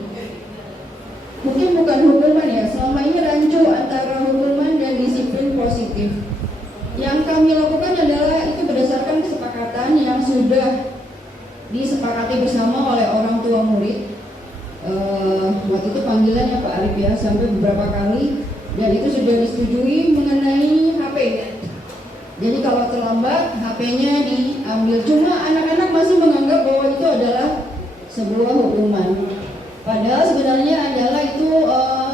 mungkin bukan hukuman ya, selama ini rancu antara hukuman dan disiplin positif. Yang kami lakukan adalah itu berdasarkan kesepakatan yang sudah disepakati bersama oleh orang tua murid. Waktu itu panggilannya Pak Arif ya, sampai beberapa kali, dan itu sudah disetujui mengenai HP. Jadi kalau terlambat HP-nya diambil. Cuma anak-anak masih menganggap bahwa itu adalah sebuah hukuman. Padahal sebenarnya adalah itu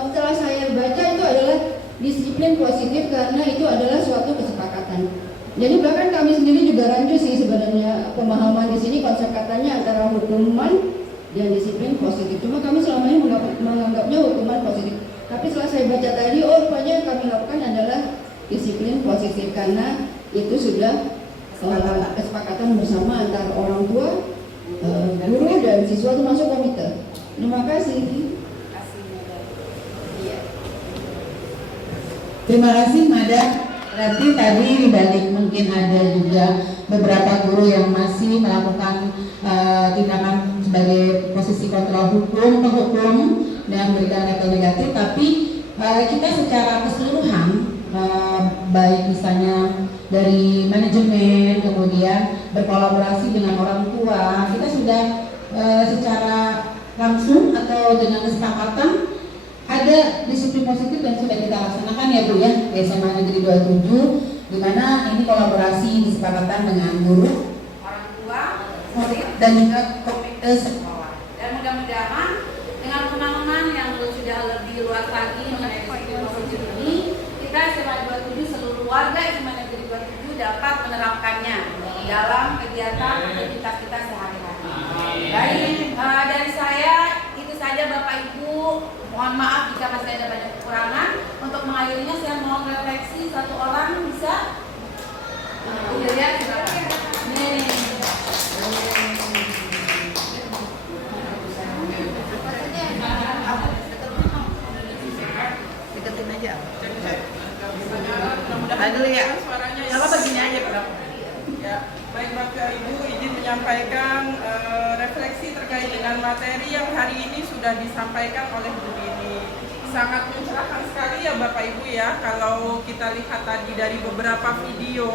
setelah saya baca itu adalah disiplin positif karena itu adalah suatu kesepakatan. Jadi bahkan kami sendiri juga rancu sih sebenarnya pemahaman di sini konsep katanya antara hukuman dan disiplin positif. Cuma kami selama ini menganggapnya hukuman positif. Tapi setelah saya baca tadi, oh rupanya yang kami lakukan adalah disiplin positif karena itu sudah kesepakatan bersama antara orang tua, guru dan siswa termasuk komite. Terima kasih. Terima kasih Mada. Berarti tadi dibalik mungkin ada juga beberapa guru yang masih melakukan tindakan sebagai posisi kontrol hukum dan memberikan label negatif, tapi kita secara keseluruhan baik misalnya dari manajemen kemudian berkolaborasi dengan orang tua, kita sudah secara langsung atau dengan kesepakatan ada disiplin positif dan sudah kita laksanakan ya Bu ya di SMA Negeri 27, di mana ini kolaborasi disepakatan dengan guru, orang tua, murid, dan juga komite sekolah. Dan mudah-mudahan dengan pemahaman yang sudah lebih luas lagi mengenai disiplin positif ini, kita SMA 27 seluruh warga SMA Negeri 27 dapat menerapkannya dalam kegiatan aktivitas kita sehari-hari. Baik, dari saya itu saja Bapak Ibu. Mohon maaf jika masih ada banyak kekurangan. Untuk mengakhirinya saya mohon refleksi satu orang bisa. Udah ya, nih. Deketin aja. Mudah-mudahan dulu ya. Suaranya apa begini aja Pak. Ya, baik Bapak Ibu izin menyampaikan refleksi terkait dengan materi yang hari ini sudah disampaikan oleh Bu Dini. Sangat mencerahkan sekali ya Bapak Ibu ya, kalau kita lihat tadi dari beberapa video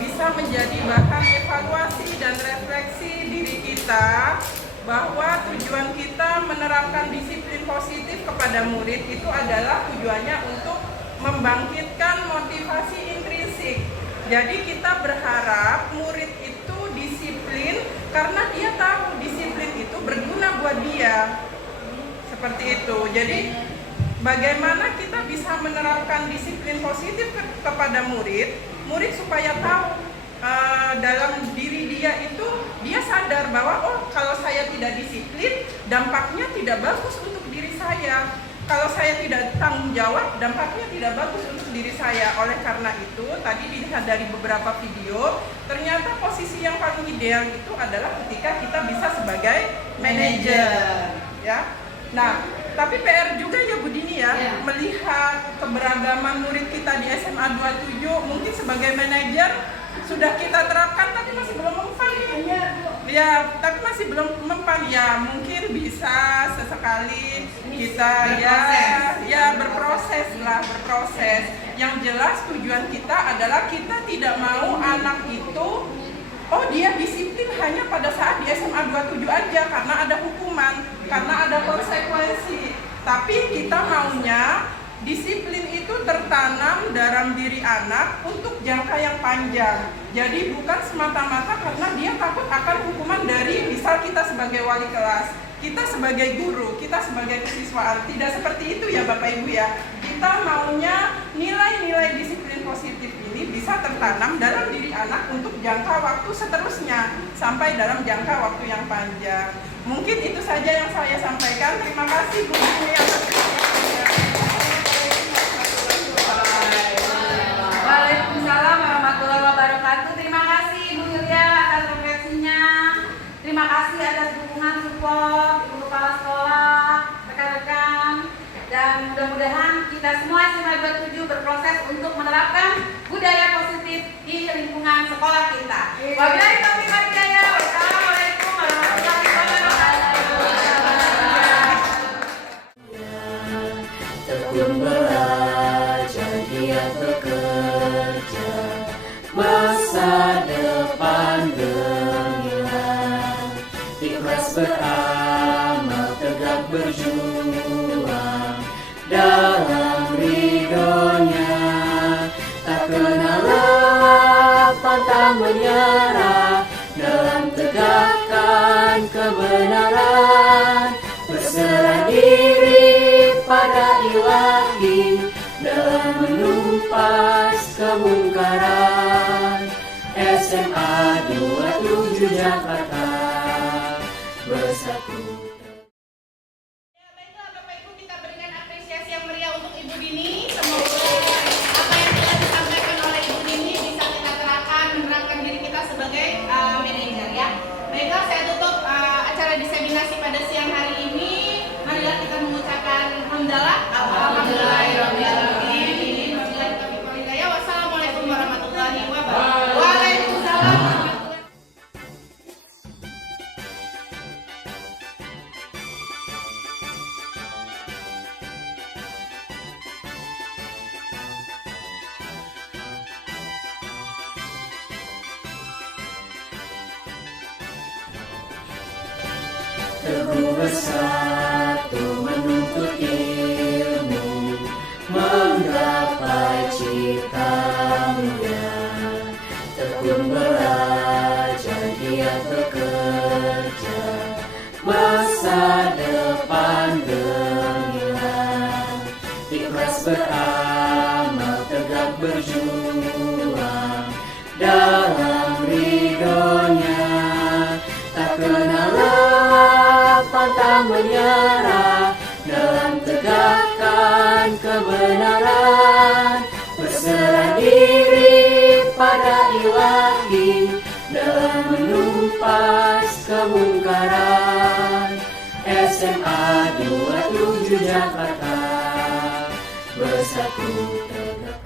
bisa menjadi bahan evaluasi dan refleksi diri kita bahwa tujuan kita menerapkan disiplin positif kepada murid itu adalah tujuannya untuk membangkitkan motivasi intrinsik. Jadi kita berharap murid itu disiplin karena dia tahu disiplin itu berguna buat dia. Seperti itu. Jadi bagaimana kita bisa menerapkan disiplin positif kepada murid supaya tahu dalam diri dia itu dia sadar bahwa oh kalau saya tidak disiplin dampaknya tidak bagus untuk diri saya. Kalau saya tidak tanggung jawab, dampaknya tidak bagus untuk diri saya. Oleh karena itu, tadi dilihat dari beberapa video, ternyata posisi yang paling ideal itu adalah ketika kita bisa sebagai manajer, ya. Nah, tapi PR juga ya Bu Dini ya, melihat keberagaman murid kita di SMA 27, mungkin sebagai manajer sudah kita terapkan, tapi masih belum mempan ya, tapi masih belum mempan ya, mungkin bisa sesekali kita berproses. Yang jelas tujuan kita adalah kita tidak mau anak itu oh dia disiplin hanya pada saat di SMA 27 aja karena ada hukuman, karena ada konsekuensi. Tapi kita maunya disiplin itu tertanam dalam diri anak untuk jangka yang panjang. Jadi bukan semata-mata karena dia takut akan hukuman dari misal kita sebagai wali kelas, kita sebagai guru, kita sebagai kesiswaan. Tidak seperti itu ya Bapak Ibu ya. Kita maunya nilai-nilai disiplin positif ini bisa tertanam dalam diri anak untuk jangka waktu seterusnya sampai dalam jangka waktu yang panjang. Mungkin itu saja yang saya sampaikan. Terima kasih Bu Dini atas perhatiannya. Waalaikumsalam warahmatullahi wabarakatuh. Terima Terima kasih atas dukungan support Ibu Kepala Sekolah, rekan-rekan, dan mudah-mudahan kita semua SMA 27 berproses untuk menerapkan budaya positif di lingkungan sekolah kita. Wabillahi taufiq wal hidayah. Wassalamualaikum warahmatullahi wabarakatuh. Tekun belajar dia bekerja, masa depan gemilang, ikhlas beramal tegak berjuang dalam ridhonya, tak kenal lelah pantang menyerah dalam tegakkan kebenaran, berserah diri pada ilahi dalam menumpas kemungkaran. SMA 27 Jakarta bersatu. Baiklah Bapak Ibu, kita berikan apresiasi yang meriah untuk Ibu Dini. Semoga apa yang telah disampaikan oleh Ibu Dini bisa kita terapkan, menerapkan diri kita sebagai manajer ya. Baiklah, saya tutup acara diseminasi pada siang hari ini. Marilah kita mengucapkan hamdalah. Alhamdulillahirobbilalamin. Wabillahi taufiq wal hidayah. Wassalamualaikum warahmatullahi wabarakatuh. Waalaikumsalam. Teguh bersatu menuntut ilmu, menggapai cita mulia. Tekun belajar dia bekerja, masa depan gemilang, ikhlas beramal tegak berjuang dalam ridhonya, tak kenal lelah pantang menyerah dalam tegakkan kebenaran, berserah diri pada ilahi dalam menumpas kemungkaran. SMA 27 Jakarta bersatu tegak.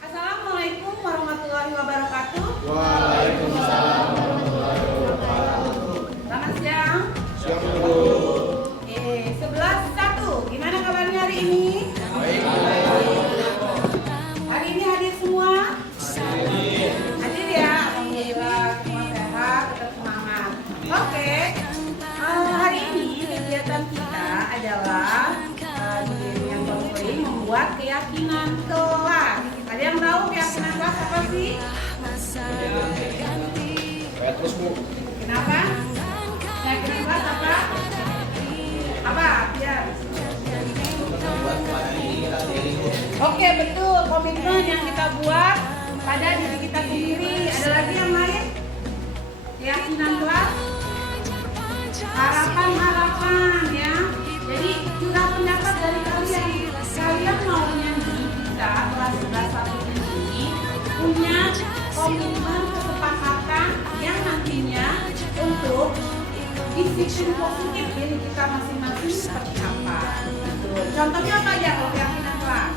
Assalamualaikum warahmatullahi wabarakatuh. Waalaikumsalam warahmatullahi wabarakatuh. Selamat siang. Siang Bu. 11-1. Gimana kabarnya hari ini? Baik. Hari ini hadir semua? Hadir ya. Alhamdulillah semua sehat, tetap semangat. Oke. Hari ini kegiatan kita adalah yang konseling membuat keyakinan kelas. Ada yang tahu keyakinan kelas apa sih? Terus Bu. Kenapa? Keyakinan kelas apa? Apa? Biar. Oke, betul. Komitmen yang kita buat pada diri kita sendiri. Ada lagi yang lain? Keyakinan kelas, harapan-harapan ya. Jadi juga pendapat dari kalian. Kalian maunya nih kita kelas 11 ini punya komitmen kesepakatan yang nantinya untuk disiplin positif diri kita masing-masing seperti apa. Betul. Contohnya apa aja kalau keyakinan kelas?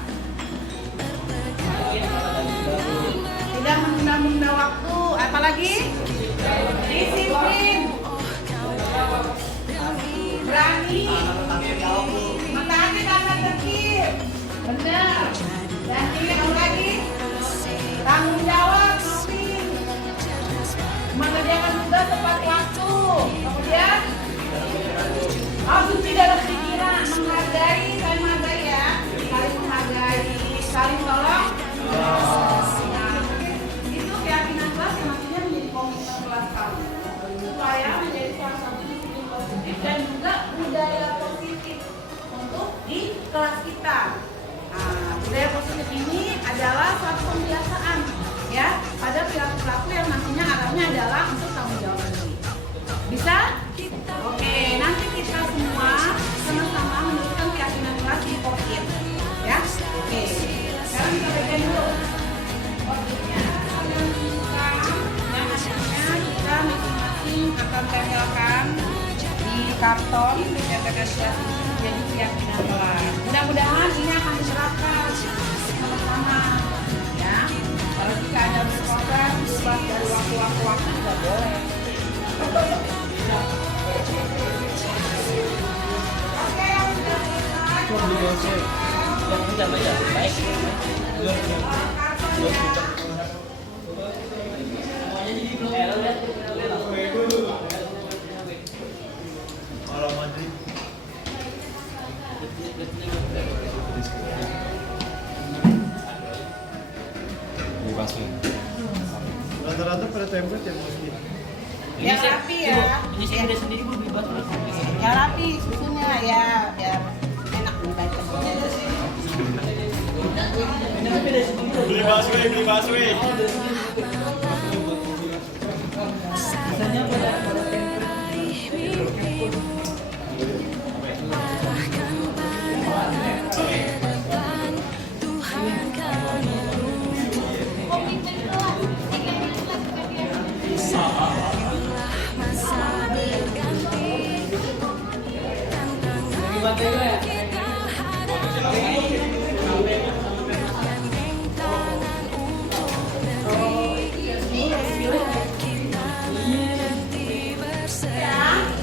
Tidak menunda-nunda waktu, apalagi disiplin, berani, mentaati kata tertib, benar, dan ini apa lagi? Tanggung jawab, mengerjakan tugas tepat waktu, kemudian suci dalam pikiran, menghargai, saling menghargai ya, saling menghargai, saling tolong. Nah, itu keyakinan kelas yang nantinya menjadi komitmen kelas kamu supaya menjadi salah satu disiplin positif dan juga budaya positif untuk di kelas kita. Nah, budaya positif ini ada karton pencetakan kelas ini menjadi keyakinan kelas. Mudah-mudahan ini akan diterapkan sama-sama ya. Kalau jika ada berkorban berubah dari waktu juga boleh. Oke, yang sudah Rata-rata pada template ya Mas. yang rapi ya. Ini saya udah sendiri gue bebas. Yang rapi susunnya ya biar enak membaca. Beli busway.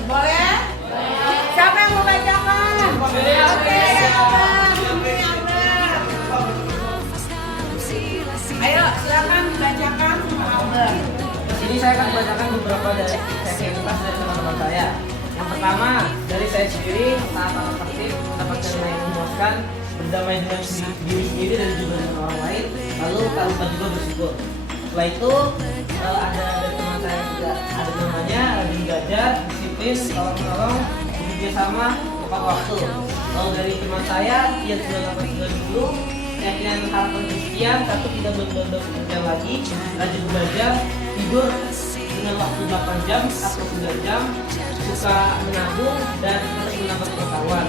Boleh? Siapa yang mau bacakan? Oke, ayo silakan bacakan Albert. Di sini saya akan membacakan beberapa dari aktivitas dari teman-teman saya. Yang pertama, dari saya sendiri saat aktif mendapatkan nilai yang memuaskan, berdamai dengan diri sendiri dan juga dengan orang lain, lalu tak lupa juga bersyukur. Setelah itu ada dari teman saya juga ada namanya rajin belajar, disiplin, tolong-tolong, bekerja sama, tepat waktu. Kalau dari teman saya, ia sudah dapat tugas dulu, keyakinan harapan Kristian, satu tidak menunda pekerjaan lagi, rajin belajar, tidur dengan waktu 8 jam atau 9 jam, suka menabung dan terus menambah pengetahuan.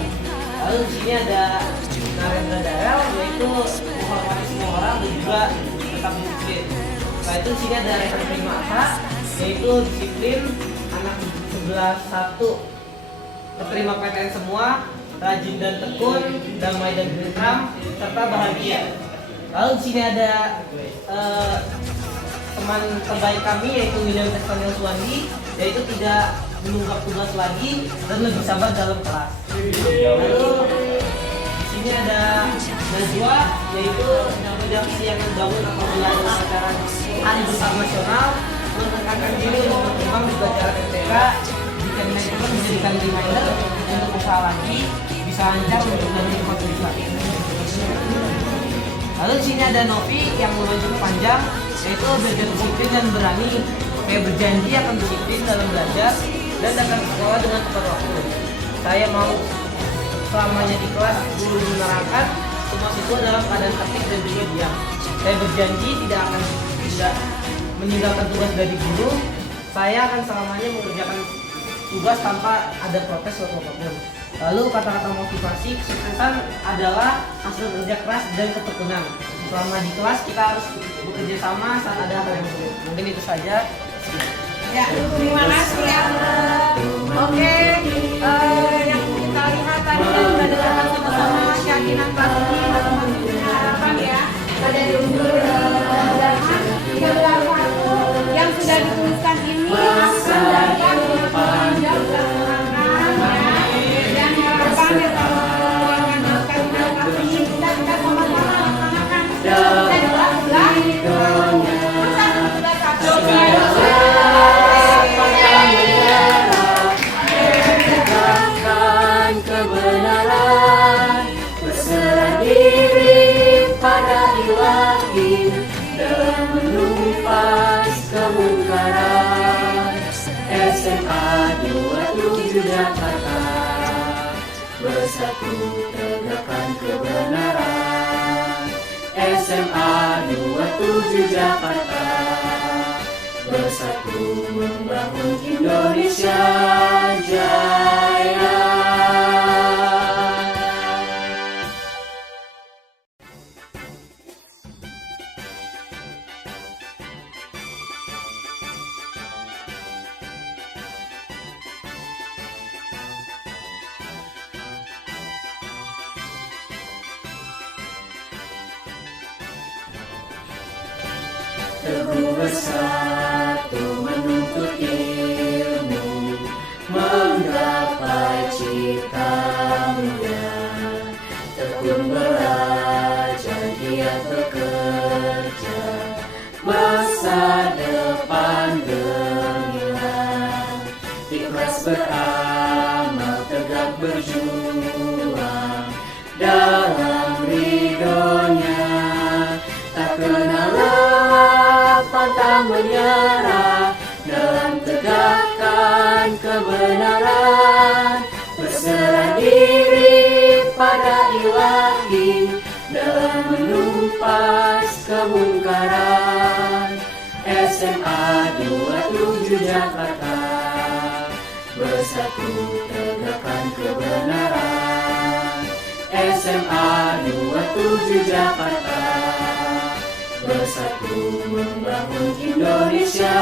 Lalu di sini ada Narendra Darel, yaitu menghormati semua orang dan juga tetap disiplin. Setelah itu di sini ada Rehan Prima Asa, yaitu disiplin, anak 11-1, keterima PTN semua, rajin dan tekun, damai dan tentram, serta bahagia. Lalu di sini ada teman terbaik kami yaitu William Testaniel Suwandi, yaitu tidak menunggak tugas lagi dan lebih sabar dalam kelas. Lalu di sini ada Najwa, yaitu tidak kesiangan bangun apabila ada acara Hari Besar Nasional, menekankan diri untuk berkembang di pelajaran MTK, jika manajemen menjadikan reminder untuk usaha lagi, bisa lancar untuk dari kontribusi. Lalu di sini ada Novi yang mulai cukup panjang, yaitu belajar disiplin dan berani. Saya berjanji akan disiplin dalam belajar dan datang ke sekolah dengan tepat waktu. Saya mau selamanya di kelas guru menerangkan semua siswa dalam keadaan aktif dan juga diam. Saya berjanji tidak meninggalkan tugas dari guru. Saya akan selamanya mengerjakan tugas tanpa ada protes atau apapun. Lalu kata-kata motivasi, kesuksesan adalah hasil kerja keras dan ketekunan. Selama di kelas kita harus bekerja sama saat ada hal yang sulit. Mungkin itu saja. Ya, terima kasih ya. Oke, yang kita lihat tadi kan sudah dengarkan sama-sama keyakinan kelas ini masing-masing punya harapan ya. Ada di unsur mudah-mudahan 13 yang sudah dituliskan ini akan dapat menjawab dan menerangkan ya. Dan harapan yang kalau yang melanjutkan kelas ini kita sama-sama laksanakan. Kita jelas-jelas kebenaran, berserah diri pada Ilahi dalam menumpas kemungkaran. SMA 27 Jakarta bersatu tegakkan kebenaran. SMA 27 Jakarta bersatu membangun Indonesia Jaya. bersatu menuntut ilmu, menggapai cita mulia. Tekun belajar, giat bekerja, masa depan gemilang. Ikhlas beramal, tegak berjuang dalam ridhonya. Tak kenal lelah, pantang menyerah dalam tegakkan kebenaran. Berserah diri pada Ilahi dalam menumpas kemungkaran. SMA 27 Jakarta, bersatu tegakkan kebenaran. SMA 27 Jakarta, bersatu membangun Indonesia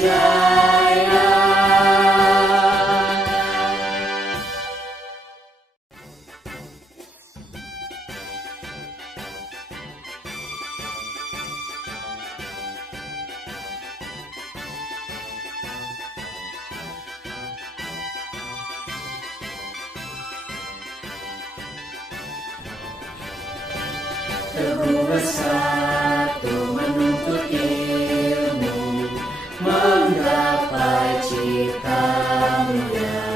Jaya. Teguh bersatu menuntut ilmu, menggapai cita mulia.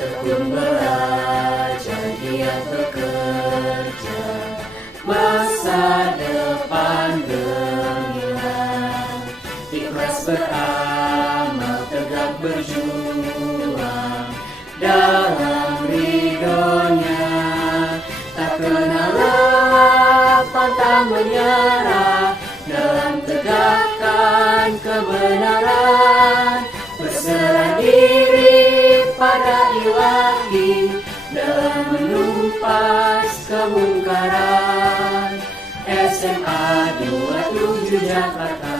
Tekun belajar, giat bekerja, masa depan gemilang. Ikhlas beramal, tegak berjuang dalam ridhonya. Tak kenal lelah, pantang menyerah dalam tegakkan kebenaran. Berserah diri pada Ilahi dalam menumpas kemungkaran. SMA 27 Jakarta,